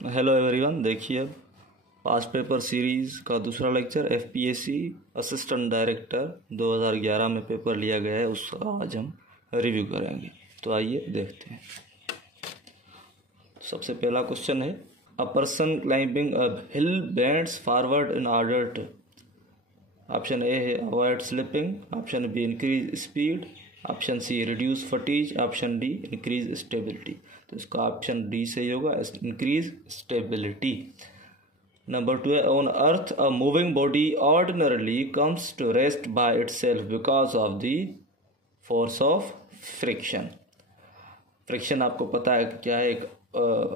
Hello everyone, देखिए past paper series का दूसरा लेक्चर एफपीएससी असिस्टेंट डायरेक्टर 2011 में पेपर लिया गया है, उसका आज हम रिव्यू करेंगे। तो आइए देखते हैं। सबसे पहला क्वेश्चन है, a person climbing a hill bends forward in order to. Option A है avoid slipping, option B increase speed, option C reduce fatigue, option D increase stability. तो इसका ऑप्शन डी सही होगा, इंक्रीज स्टेबिलिटी। नंबर 2 है, on earth a moving body ordinarily comes to rest by itself because of the force of friction. Friction आपको पता है क्या है, एक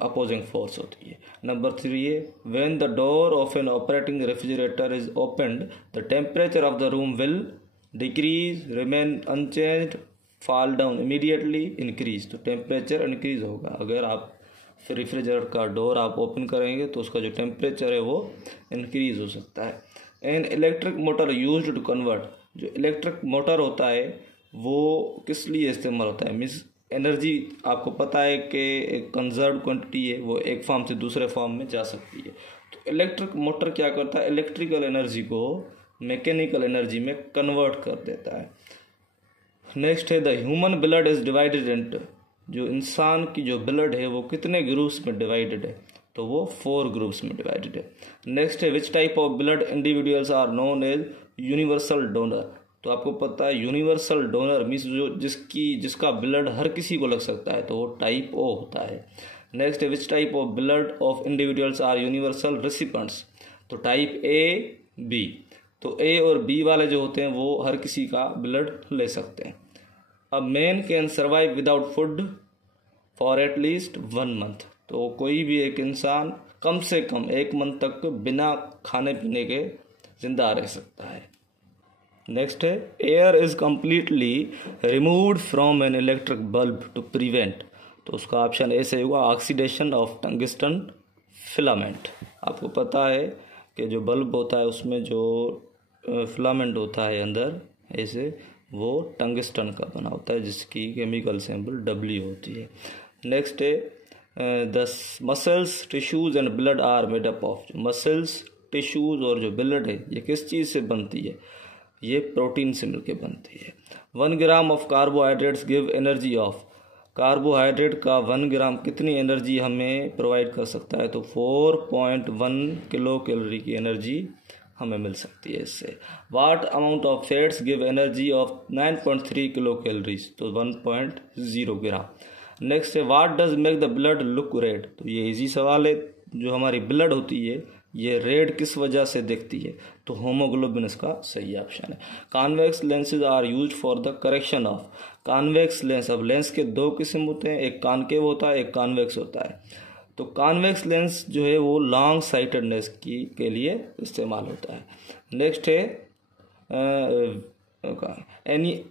अपोजिंग फोर्स होती है। नंबर 3 है, when the door of an operating refrigerator is opened the temperature of the room will decrease, remain unchanged, fall down immediately, increase. तो टेम्परेचर इंक्रीज होगा। अगर आप रेफ्रिजरेटर का डोर आप ओपन करेंगे तो उसका जो टेम्परेचर है वो इंक्रीज हो सकता है। An electric motor used to convert, जो इलेक्ट्रिक मोटर होता है वो किस लिए इस्तेमाल होता है, मीन्स एनर्जी आपको पता है कि एक कंजर्व क्वांटिटी है, वो एक फॉर्म से दूसरे फॉर्म में जा सकती है। तो इलेक्ट्रिक मोटर क्या करता है, इलेक्ट्रिकल एनर्जी को मैकेनिकल एनर्जी में कन्वर्ट कर देता है। नेक्स्ट है, the human blood is divided into, जो इंसान की जो ब्लड है वो कितने ग्रुप्स में डिवाइडेड है, तो वो 4 ग्रुप्स में डिवाइडेड है। नेक्स्ट है, which type of blood individuals are known as universal donor. तो आपको पता है यूनिवर्सल डोनर मीन्स जो जिसका ब्लड हर किसी को लग सकता है, तो वो टाइप ओ होता है। नेक्स्ट है, which type of blood of individuals are universal recipients. तो टाइप ए बी। तो ए और बी वाले जो होते हैं वो हर किसी का ब्लड ले सकते हैं। A man can survive without food for at least 1 month. तो कोई भी एक इंसान कम से कम 1 मंथ तक बिना खाने पीने के जिंदा रह सकता है। नेक्स्ट है, air is completely removed from an electric bulb to prevent. तो उसका ऑप्शन ए से होगा, ऑक्सीडेशन ऑफ टंगस्टन फिलामेंट। आपको पता है कि जो बल्ब होता है उसमें जो फिलामेंट होता है अंदर ऐसे, वो टंगस्टन का बना होता है जिसकी केमिकल सिंबल डब्ल्यू होती है। नेक्स्ट है, the muscles tissues and blood are made up of. Muscles tissues और जो ब्लड है ये किस चीज़ से बनती है, ये प्रोटीन से मिलकर बनती है। 1 gram of carbohydrates give energy of. Carbohydrate का 1 ग्राम कितनी एनर्जी हमें प्रोवाइड कर सकता है, तो 4.1 किलो कैलोरी की एनर्जी हमें मिल सकती है इससे। What amount of fats give energy of 9.3 kilo calories, तो 1.0 ग्राम। नेक्स्ट है, what does make the blood look red. तो ये इजी सवाल है। जो हमारी ब्लड होती है ये रेड किस वजह से दिखती है, तो होमोग्लोबिन इसका सही ऑप्शन है। Convex lenses are used for the correction of. Convex lens, अब लेंस के 2 किस्म होते हैं, एक कॉनकेव होता है, एक कॉन्वेक्स होता है। तो कॉन्वेक्स लेंस जो है वो लॉन्ग साइटेडनेस के लिए इस्तेमाल होता है। नेक्स्ट है,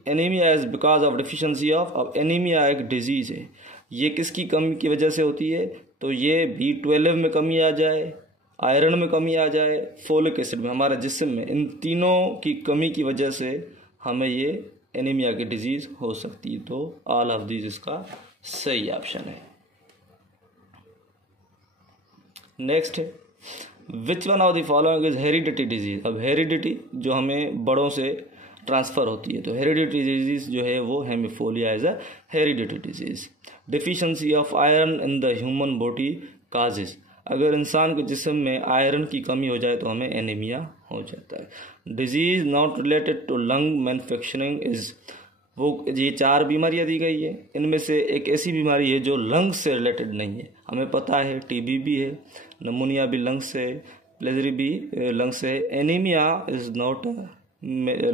anaemia is because of deficiency of. अब एनीमिया एक डिजीज है, ये किसकी कमी की वजह से होती है, तो ये B12 में कमी आ जाए, आयरन में कमी आ जाए, फोलिक एसिड में, हमारे जिस्म में, इन तीनों की कमी की वजह से हमें ये एनीमिया की डिजीज हो सकती है। तो ऑल ऑफ दीज इसका सही ऑप्शन है। नेक्स्ट है, which one of the following is heredity disease. अब हेरिडिटी जो हमें बड़ों से ट्रांसफर होती है, तो हेरिडिटी डिजीज जो है वो hemophilia is a heredity disease. Deficiency of iron in the human body causes. अगर इंसान के जिस्म में आयरन की कमी हो जाए तो हमें एनीमिया हो जाता है। Disease not related to lung manufacturing is, वो ये 4 बीमारियां दी गई है, इनमें से एक ऐसी बीमारी है जो लंग्स से रिलेटेड नहीं है। हमें पता है टीबी भी है, नमूनिया भी लंग्स से, प्लेजरी भी लंग्स से। Anaemia is not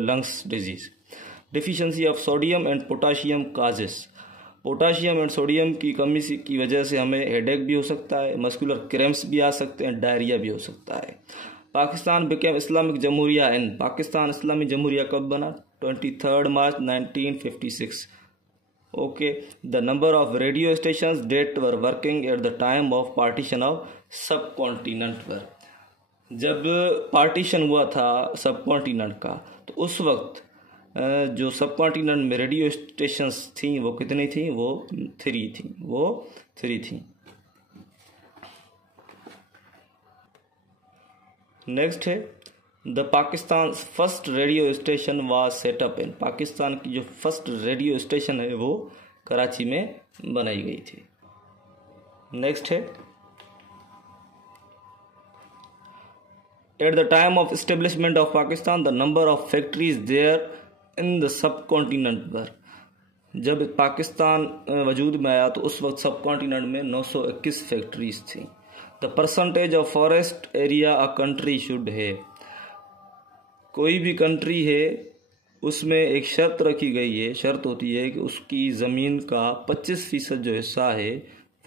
lungs disease. Deficiency of sodium and potassium causes. Potassium and sodium की कमी की वजह से हमें हेडेक भी हो सकता है, मस्कुलर क्रैम्प्स भी आ सकते हैं, डायरिया भी हो सकता है। पाकिस्तान बिकेम इस्लामिक जमहूरिया एंड, पाकिस्तान इस्लामी जमहूरिया कब बना, 23 March 1956। Okay, the number of radio stations that were working at the time of partition of subcontinent were. जब पार्टीशन हुआ था सब कॉन्टिनेंट का, तो उस वक्त जो सब कॉन्टिनेंट में रेडियो स्टेशंस थी वो कितनी थी, वो 3 थी। नेक्स्ट है the Pakistan first radio station was set up in, Pakistan की जो फर्स्ट रेडियो स्टेशन है वो कराची में बनाई गई थी। नेक्स्ट है at the time of establishment of Pakistan the number of factories there in the subcontinent पर, जब पाकिस्तान वजूद में आया तो उस वक्त सब कॉन्टिनेंट में 921 फैक्ट्रीज थी। The percentage of forest area a country should है, कोई भी कंट्री है उसमें एक शर्त रखी गई है, शर्त होती है कि उसकी ज़मीन का 25% जो हिस्सा है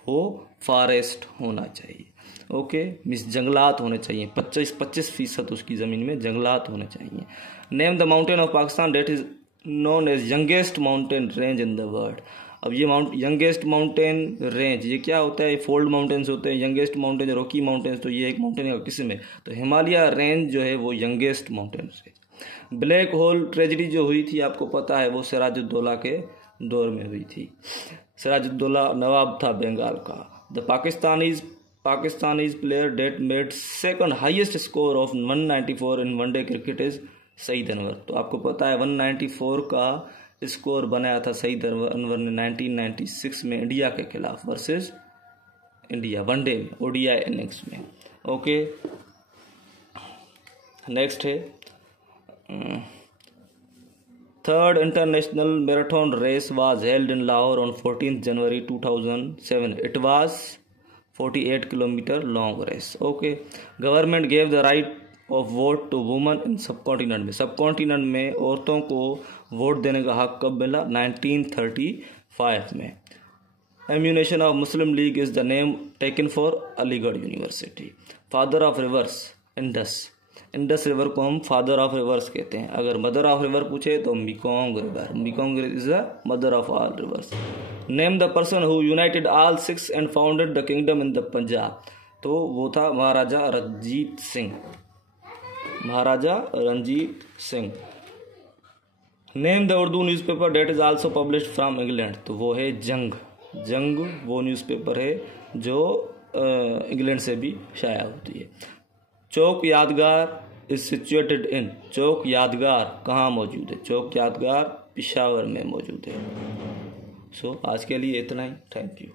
वो फॉरेस्ट होना चाहिए। ओके, मीन्स जंगलात होने चाहिए, 25% उसकी ज़मीन में जंगलात होने चाहिए। Name the mountain of Pakistan that is known as youngest mountain range in the world. अब ये यंगेस्ट माउंटेन रेंज ये क्या होता है? फोल्ड माउंटेन्स होते हैं, यंगेस्ट माउंटेन रॉकी माउंटेन्स, तो ये एक माउंटेन का किस्म है। तो हिमालय रेंज जो है वो youngest mountain range. Black hole tragedy जो हुई थी आपको पता है, वो सिराजुद्दौला के दौर में हुई थी। सिराजुद्दौला नवाब था बंगाल का। The Pakistanis player that made second highest score of 194 in one day cricket is Saeed Anwar. तो आपको पता है 194 का स्कोर बनाया था सईद अनवर ने 1996 में इंडिया के खिलाफ वर्सेस इंडिया वनडे में, ओडीआई इनिंग्स में। ओके, नेक्स्ट है third international marathon race was held in Lahore on 14 January 2007। It was 48 kilometre long race. Okay, government gave the right of vote to woman in subcontinent में, सब continent में औरतों को vote देने का हक कब मिला? 1935 में। Ammunition of Muslim league is the name taken for Aligarh university. Father of reverse Indus, Indus river को हम फादर ऑफ रिवर्स कहते हैं। अगर मदर ऑफ रिवर पूछे तो Mekong river, Mekong is the mother of all rivers. Name the person who united all 6 and founded the kingdom in the Punjab. तो वो था Maharaja Ranjit Singh, Maharaja Ranjit Singh. Name the Urdu newspaper that is also published from England. तो वो है जंग, जंग वो न्यूज़पेपर है जो इंग्लैंड से भी शाया होती है। चौक यादगार इज सिचुएटेड इन, चौक यादगार कहाँ मौजूद है? चौक यादगार पेशावर में मौजूद है। सो आज के लिए इतना ही, थैंक यू।